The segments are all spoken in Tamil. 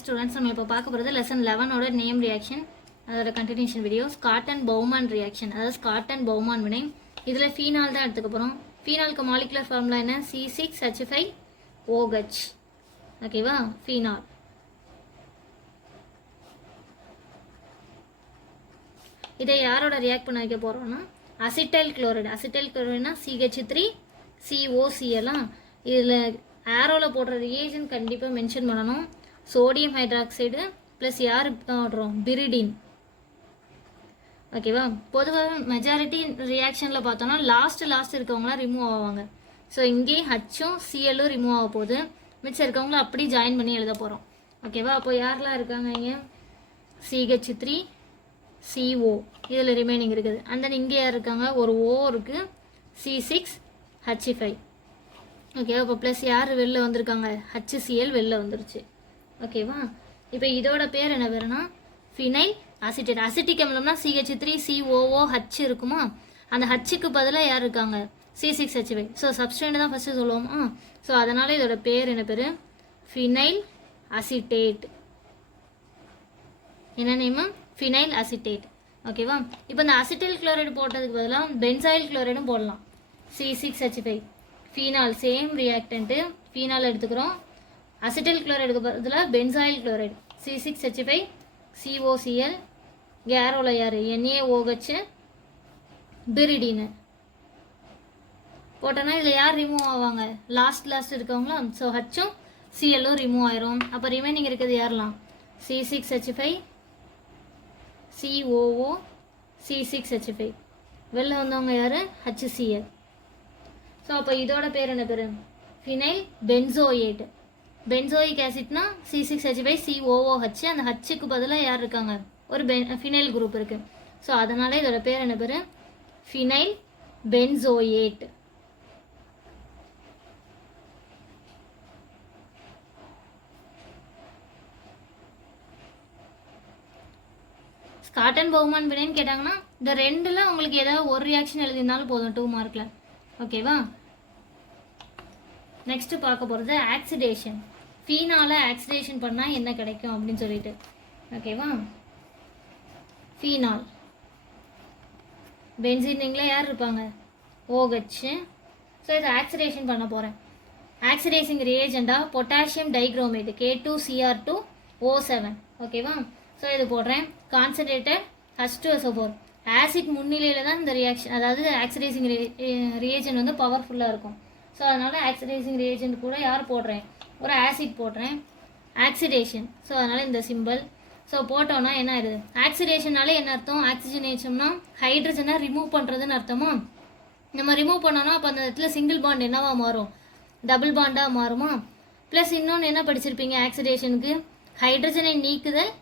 Students, நம்ம இப்போ பார்க்க போகிறது lesson 11 ஓட நேம் ரியாக்ஷன் அதோட continuation video Scott and Baumann reaction அதாவது ஸ்காட் அண்ட் பவுமான் வினை இதில் ஃபீனால் தான் எடுத்துக்க போகிறோம். ஃபீனாலுக்கு மாலிகுலர் ஃபார்முலா என்ன? C6H5OH. ஓகேவா? ஃபீனால். இதை யாரோட ரியாக்ட் பண்ண வைக்க போகிறோம்னா அசிட்டைல் குளோரைடு. Acetyl குளோரைடுனா CH3COCl. இதில் ஆரோவில் போடுற ரியேஜன் கண்டிப்பாக மென்ஷன் பண்ணணும். சோடியம் ஹைட்ராக்சைடு ப்ளஸ் யார் போடுறோம்? பிரிடின். ஓகேவா? பொதுவாக மெஜாரிட்டி ரியாக்ஷனில் பார்த்தோன்னா லாஸ்ட் இருக்கவங்களாம் ரிமூவ் ஆவாங்க. ஸோ இங்கேயும் ஹச்சும் சிஎல்லும் ரிமூவ் ஆக போகுது. மிச்சம் இருக்கவங்களும் அப்படி ஜாயின் பண்ணி எழுத போகிறோம். ஓகேவா? அப்போ யாரெல்லாம் இருக்காங்க இங்கே? CH3CO இதில் ரிமைனிங் இருக்குது. அண்ட் தென் இங்கே யார் இருக்காங்க? ஒரு O இருக்குது, C6H5. ஓகேவா? இப்போ ப்ளஸ் யார் வெளில வந்திருக்காங்க? HCl வெளில வந்துருச்சு. ஓகேவா? இப்போ இதோட பேர் என்ன பேருனா ஃபினைல் அசிட்டேட். அசிட்டிக் அமிலம்னா CH3COOH இருக்குமா? அந்த ஹச்சுக்கு பதிலாக யார் இருக்காங்க? C6H5. ஸோ சப்ஸ்டன்ட் தான் ஃபஸ்ட்டு சொல்லுவோமா? ஸோ அதனால் இதோட பேர் என்ன பேர்? Phenyl acetate. என்ன நேமு? Phenyl acetate. ஓகேவா? இப்போ இந்த அசிட்டைல் குளோரைடு போட்டதுக்கு பதிலாக பென்சாயில் குளோரைடும் போடலாம். C6H5 phenol same reactant phenol எடுத்துக்கிறோம். அசிட்டைல் குளோரைடுக்கு பதிலாக பென்சாயில் குளோரைடு C6H5COCl. கேரோவில் யார்? NaOH பிரிடின்னு போட்டோன்னா இதில் யார் ரிமூவ் ஆவாங்க? லாஸ்ட் இருக்கவங்களா? ஸோ ஹச்சும் சிஎல்லும் ரிமூவ் ஆயிரும். அப்போ ரிமைனிங் இருக்கிறது யாரெல்லாம்? C6H5COO C6H5 வெளில வந்தவங்க யார்? HCl. ஸோ அப்போ இதோட பேர் என்ன பேர்? Phenyl benzoate. பென்சோயிக் ஆசிட்னா C6H5COOH. அந்த ஹச்சுக்கு பதிலாக யார் இருக்காங்க? ஒரு ஃபினைல் குரூப் இருக்குது. ஸோ அதனால் இதோட பேர் என்ன பேர்? Phenyl benzoate. ஸ்காட் அண்ட் பவுமான் வினைன்னு கேட்டாங்கன்னா இந்த ரெண்டில் உங்களுக்கு ஏதாவது ஒரு ரியாக்ஷன் எழுதியிருந்தாலும் போதும் 2 மார்க்கில். ஓகேவா? நெக்ஸ்ட்டு பார்க்க போகிறது ஆக்சிடேஷன். ஃபீனால் ஆக்சிடேஷன் பண்ணால் என்ன கிடைக்கும் அப்படின்னு சொல்லிட்டு. ஓகேவா? ஃபீனால் பென்சீனிங்கில் யார் இருப்பாங்க? OH. ஸோ இதை ஆக்சிடேஷன் பண்ண போகிறேன். Oxidising ரியேஜெண்டாக potassium dichromate K2Cr2O7. ஓகேவா? ஸோ இது போடுறேன். Concentrated H2SO4. ஆசிட் முன்னிலையில் தான் இந்த ரியாக்ஷன், அதாவது ஆக்சிடைசிங் ரியேஜென்ட் வந்து பவர்ஃபுல்லாக இருக்கும். ஸோ அதனால் ஆக்சிடைசிங் ரியேஜென்ட் கூட யார் போடுறேன்? ஒரு ஆசிட் போடுறேன். ஆக்சிடேஷன். ஸோ அதனால் இந்த சிம்பிள். ஸோ போட்டோன்னா என்ன ஆயிடுது? ஆக்சிடேஷனாலே என்ன அர்த்தம்? ஆக்சிஜனேஷன்னா ஹைட்ரஜனை ரிமூவ் பண்ணுறதுன்னு அர்த்தமா? நம்ம ரிமூவ் பண்ணோன்னா அப்போ அந்த இடத்துல சிங்கிள் பாண்ட் என்னவாக மாறும்? டபுள் பாண்டாக மாறுமா? ப்ளஸ் இன்னொன்று என்ன படிச்சிருப்பீங்க ஆக்சிடேஷனுக்கு? ஹைட்ரஜனை நீக்குதல்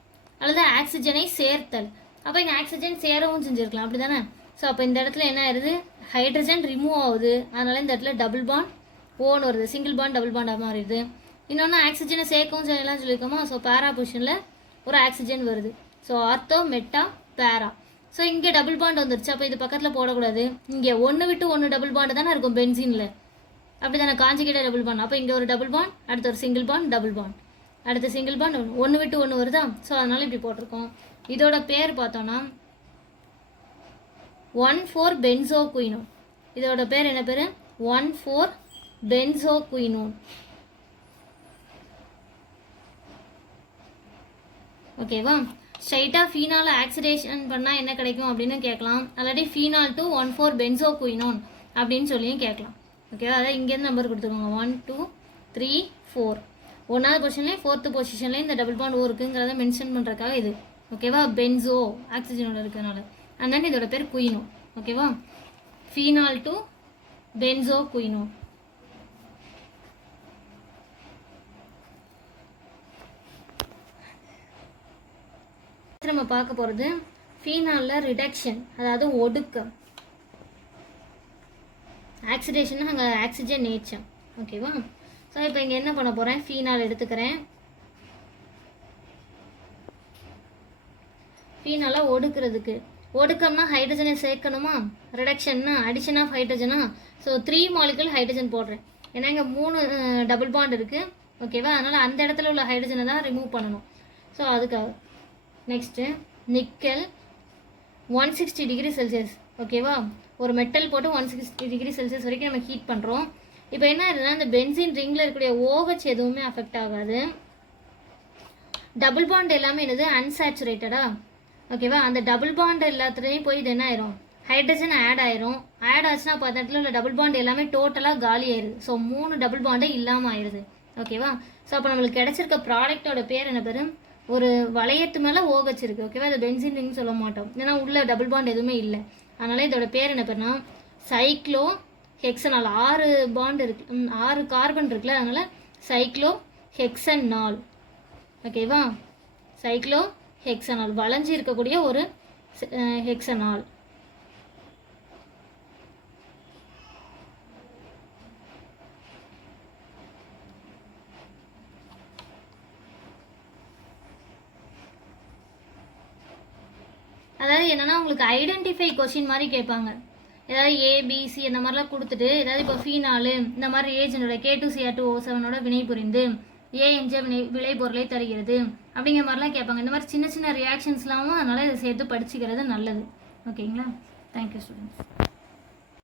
அல்லது ஆக்சிஜனை சேர்த்தல். அப்போ இங்கே ஆக்சிஜன் சேரவும் செஞ்சுருக்கலாம், அப்படி தானே? ஸோ அப்போ இந்த இடத்துல என்ன ஆயிடுது? ஹைட்ரஜன் ரிமூவ் ஆகுது. அதனால் இந்த இடத்துல டபுள் பாண்ட் ஓன்னு வருது. சிங்கிள் பாண்ட் டபுள் பாண்டாக மாறிடுது. இன்னொன்று ஆக்சிஜனை சேர்க்கவும் செய்யலாம் சொல்லியிருக்கோமா? ஸோ பேரா பொசிஷனில் ஒரு ஆக்சிஜன் வருது. ஸோ ஆர்த்தோ மெட்டா பேரா. ஸோ இங்கே டபுள் பாண்ட் வந்துருச்சு. அப்போ இது பக்கத்தில் போடக்கூடாது. இங்கே ஒன்று விட்டு ஒன்று டபுள் பாண்டு தானே இருக்கும் பென்சீனில், அப்படி தானே? காஞ்சிக்கிட்ட டபுள் பாண்ட். அப்போ இங்கே ஒரு டபுள் பாண்ட், அடுத்து ஒரு சிங்கிள் பாண்ட், டபுள் பாண்ட், அடுத்து சிங்கிள் பாண்ட், ஒன்று விட்டு ஒன்று வருதா? ஸோ அதனால் இப்படி போட்டிருக்கோம். இதோட பேர் பார்த்தோன்னா 1,4-பென்சோகுயினோன். இதோட பேர் என்ன பேர்? 1,4-பென்சோகுயினோன். ஓகேவா? ஸ்ட்ரைட்டாக ஃபீனால் ஆக்சிடேஷன் பண்ணால் என்ன கிடைக்கும் அப்படின்னு கேட்கலாம். அல்லாட்டி ஃபீனால் டு 1,4-பென்சோகுயினோன் அப்படின்னு சொல்லியும் கேட்கலாம். ஓகேவா? அதாவது இங்கேருந்து நம்பர் கொடுத்துருவாங்க 1 2 3 4. 1வது பொசிஷன்லேயும் 4th பொசிஷன்லேயும் இந்த டபுள் பாண்ட் ஓ இருக்குங்கிறத மென்ஷன் பண்ணுறதுக்காக இது. ஓகேவா? பென்சோ ஆக்சிஜனோட இருக்கிறதுனால. அண்ட் தென் இதோட பேர் குயினோ. ஓகேவா? Phenol to benzo quinoa. நம்ம பார்க்க போகிறது ஃபீனாலில் ரிடக்ஷன், அதாவது ஒடுக்கம். ஆக்சிடேஷன் அங்கே ஆக்சிஜன் நேச்சம். ஓகேவா? ஸோ இப்போ இங்கே என்ன பண்ண போகிறேன்? ஃபீனால் எடுத்துக்கிறேன். ஃபீனாலாக ஒடுக்கிறதுக்கு. ஒடுக்கம்னா ஹைட்ரஜனை சேர்க்கணுமா? ரிடக்ஷன்னா அடிஷன் ஆஃப் ஹைட்ரஜனா? ஸோ 3 மாலிகுல் ஹைட்ரஜன் போடுறேன். ஏன்னா இங்கே 3 டபுள் பாண்ட் இருக்குது. ஓகேவா? அதனால் அந்த இடத்துல உள்ள ஹைட்ரஜனை தான் ரிமூவ் பண்ணணும். ஸோ அதுக்காக நெக்ஸ்ட்டு நிக்கல் 160 டிகிரி செல்சியஸ். ஓகேவா? ஒரு மெட்டல் போட்டு 160 டிகிரி செல்சியஸ் வரைக்கும் நம்ம ஹீட் பண்ணுறோம். இப்போ என்ன ஆகுதுன்னா இந்த பென்சின் ரிங்கில் இருக்கக்கூடிய OH எதுவுமே அஃபெக்ட் ஆகாது. டபுள் பாண்ட் எல்லாமே என்னது அன்சாச்சுரேட்டடா. ஓகேவா? அந்த டபுள் பாண்ட் எல்லாத்துலேயும் போய் இது என்ன ஆயிரும், ஹைட்ரஜன் ஆட் ஆயிரும். ஆட் ஆச்சுன்னா அப்போ அந்த இடத்துல உள்ள டபுள் பாண்ட் எல்லாமே டோட்டலாக காலி ஆயிடுது. ஸோ 3 டபுள் பாண்டே இல்லாமல் ஆயிடுது. ஓகேவா? ஸோ அப்போ நம்மளுக்கு கிடைச்சிருக்க ப்ராடக்டோட பேர் என்ன பேர், ஒரு வளையத்து மேலே OH இருக்குது. ஓகேவா? இது பென்சின் ரிங் சொல்ல மாட்டோம், ஏன்னா உள்ள டபுள் பாண்ட் எதுவுமே இல்லை. அதனால் இதோட பேர் என்ன பேர்னா சைக்ளோ ஹெக்சனால். 6 பாண்ட் இருக்கு, 6 கார்பன் இருக்குல்ல, அதனால் சைக்ளோ ஹெக்சனால். ஓகேவா? சைக்ளோ ஹெக்சனால் வளைஞ்சி இருக்கக்கூடிய ஒரு ஹெக்சனால். அதாவது என்னன்னா உங்களுக்கு ஐடென்டிஃபை கொஷின் மாதிரி கேட்பாங்க. ஏதாவது ஏபிசி அந்த மாதிரிலாம் கொடுத்துட்டு ஏதாவது இப்போ ஃபீனாலு இந்த மாதிரி ஏஜென்டோட K2Cr2O7 வினை புரிந்து ஏ என்ற விளைபொருளை தருகிறது அப்படிங்கிற மாதிரிலாம் கேட்பாங்க. இந்த மாதிரி சின்ன சின்ன ரியாக்ஷன்ஸ்லாமும் அதனால் இதை சேர்த்து படிச்சுக்கிறது நல்லது. ஓகேங்களா? Thank you students.